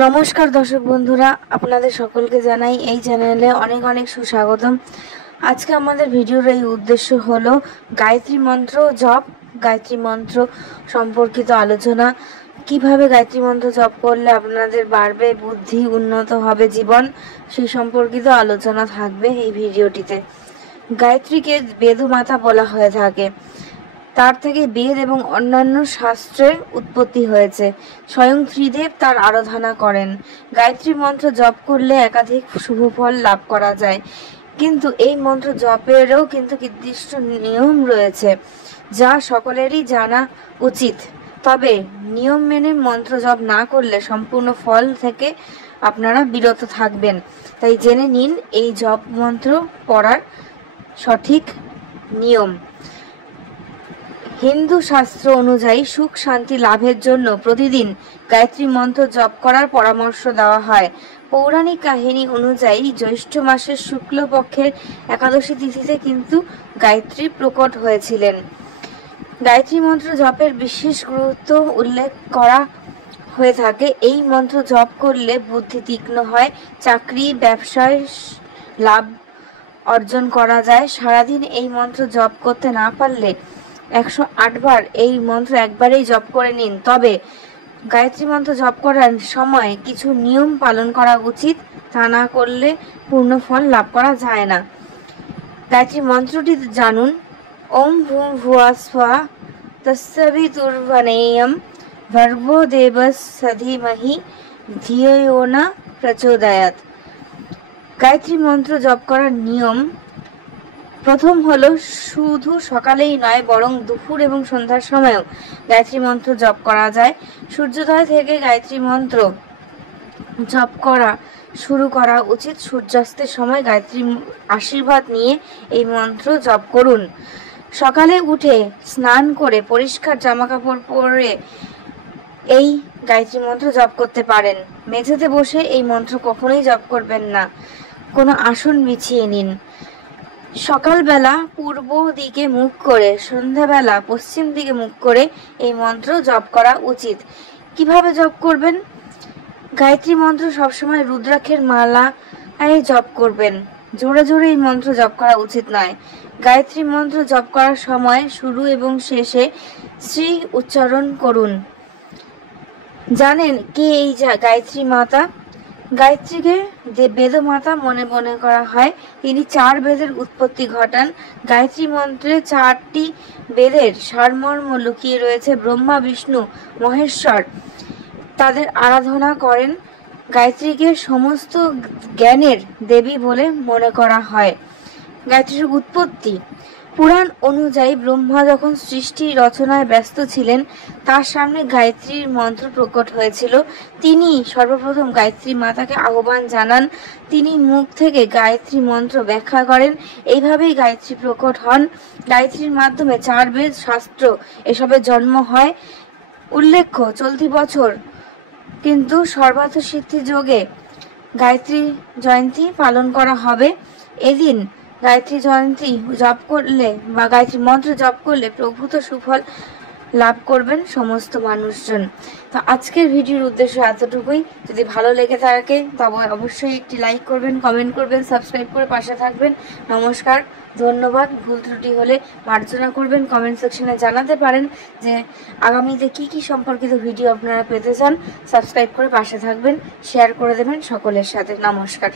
নমস্কার দর্শক বন্ধুরা, আপনাদের সকলকে জানাই এই চ্যানেলে অনেক অনেক সুস্বাগতম। আজকে আমাদের ভিডিওর এই উদ্দেশ্য হলো গায়ত্রী মন্ত্র জপ, গায়ত্রী মন্ত্র সম্পর্কিত আলোচনা। কিভাবে গায়ত্রী মন্ত্র জপ করলে আপনাদের বাড়বে বুদ্ধি, উন্নত হবে জীবন, সেই সম্পর্কিত আলোচনা থাকবে এই ভিডিওটিতে। গায়ত্রীকে বেদমাতা বলা হয়ে থাকে। তার থেকে বেদ এবং অন্যান্য শাস্ত্রের উৎপত্তি হয়েছে। স্বয়ং ত্রিদেব তার আরাধনা করেন। গায়ত্রী মন্ত্র জপ করলে একাধিক শুভ ফল লাভ করা যায়, কিন্তু এই মন্ত্র জপেরও কিন্তু নির্দিষ্ট নিয়ম রয়েছে, যা সকলেরই জানা উচিত। তবে নিয়ম মেনে মন্ত্র জপ না করলে সম্পূর্ণ ফল থেকে আপনারা বিরত থাকবেন। তাই জেনে নিন এই জপ মন্ত্র পড়ার সঠিক নিয়ম। হিন্দু শাস্ত্র অনুযায়ী সুখ শান্তি লাভের জন্য প্রতিদিন গায়ত্রী মন্ত্র জপ করার পরামর্শ দেওয়া হয়। পৌরাণিক কাহিনী অনুযায়ী জ্যৈষ্ঠ মাসের শুক্লপক্ষের একাদশী তিথিতে কিন্তু গায়ত্রী প্রকট হয়েছিলেন। গায়ত্রী মন্ত্র জপের বিশেষ গুরুত্ব উল্লেখ করা হয়ে থাকে। এই মন্ত্র জপ করলে বুদ্ধি তীক্ষ্ণ হয়, চাকরি ব্যবসায় লাভ অর্জন করা যায়। সারাদিন এই মন্ত্র জপ করতে না পারলে 108 বার এই মন্ত্র একবারেই জপ করে নিন। তবে গায়ত্রী মন্ত্র জপ করার সময় কিছু নিয়ম পালন করা উচিত, তা না করলে পূর্ণ ফল লাভ করা যায় না। গায়ত্রী মন্ত্রটি জানুন। ওম ভূর্ভুবঃ স্বঃ তস্সবিতুর্বরেণ্যং ভর্গো দেবস্য ধীমহি ধিয়ো ইয়ো ন প্রচোদয়াৎ। গায়ত্রী মন্ত্র জপ করার নিয়ম প্রথম হলো শুধু সকালেই নয়, বরং দুপুর এবং সন্ধ্যার সময়ও গায়ত্রী মন্ত্র জপ করা যায়। সূর্যোদয় থেকে গায়ত্রী মন্ত্র জপ করা শুরু করা উচিত। সূর্যাস্তের সময় গায়ত্রী আশীর্বাদ নিয়ে এই মন্ত্র জপ করুন। সকালে উঠে স্নান করে পরিষ্কার জামাকাপড় পরে এই গায়ত্রী মন্ত্র জপ করতে পারেন। মেঝেতে বসে এই মন্ত্র কখনোই জপ করবেন না, কোনো আসন বিছিয়ে নিন। সকালবেলা পূর্ব দিকে মুখ করে, সন্ধ্যাবেলা পশ্চিম দিকে মুখ করে এই মন্ত্র জপ করা উচিত। কিভাবে জপ করবেন? গায়ত্রী মন্ত্র সবসময় রুদ্রাক্ষের মালা জপ করবেন। জোরে জোরে এই মন্ত্র জপ করা উচিত নয়। গায়ত্রী মন্ত্র জপ করার সময় শুরু এবং শেষে শ্রী উচ্চারণ করুন। জানেন কে এই গায়ত্রী মাতা? গায়ত্রীকে বেদমাতা মনে করা হয়। তিনি 4 বেদের উৎপত্তি ঘটান। গায়ত্রী মন্ত্রে 4টি বেদের সারমর্ম লুকিয়ে রয়েছে। ব্রহ্মা, বিষ্ণু, মহেশ্বর তাদের আরাধনা করেন। গায়ত্রীকে সমস্ত জ্ঞানের দেবী বলে মনে করা হয়। গায়ত্রীর উৎপত্তি পুরাণ অনুযায়ী ব্রহ্মা যখন সৃষ্টি রচনায় ব্যস্ত ছিলেন, তার সামনে গায়ত্রীর মন্ত্র প্রকট হয়েছিল। তিনি সর্বপ্রথম গায়ত্রী মাতাকে আহ্বান জানান। তিনি মুখ থেকে গায়ত্রী মন্ত্র ব্যাখ্যা করেন। এইভাবেই গায়ত্রী প্রকট হন। গায়ত্রীর মাধ্যমে 4 বেদ, শাস্ত্র এসবের জন্ম হয়। উল্লেখ্য, চলতি বছর কিন্তু সর্বার্থ সিদ্ধি যোগে গায়ত্রী জয়ন্তী পালন করা হবে। এদিন গায়ত্রী জয়ন্তী জপ করলে বা গায়ত্রী মন্ত্র জপ করলে প্রভূত সুফল লাভ করবেন সমস্ত মানুষজন। তো আজকের ভিডিওর উদ্দেশ্য এতটুকুই। যদি ভালো লেগে থাকে তবে অবশ্যই একটি লাইক করবেন, কমেন্ট করবেন, সাবস্ক্রাইব করে পাশে থাকবেন। নমস্কার, ধন্যবাদ। ভুল ত্রুটি হলে মার্জনা করবেন। কমেন্ট সেকশনে জানাতে পারেন যে আগামীতে কি সম্পর্কিত ভিডিও আপনারা পেতে চান। সাবস্ক্রাইব করে পাশে থাকবেন, শেয়ার করে দেবেন সকলের সাথে। নমস্কার।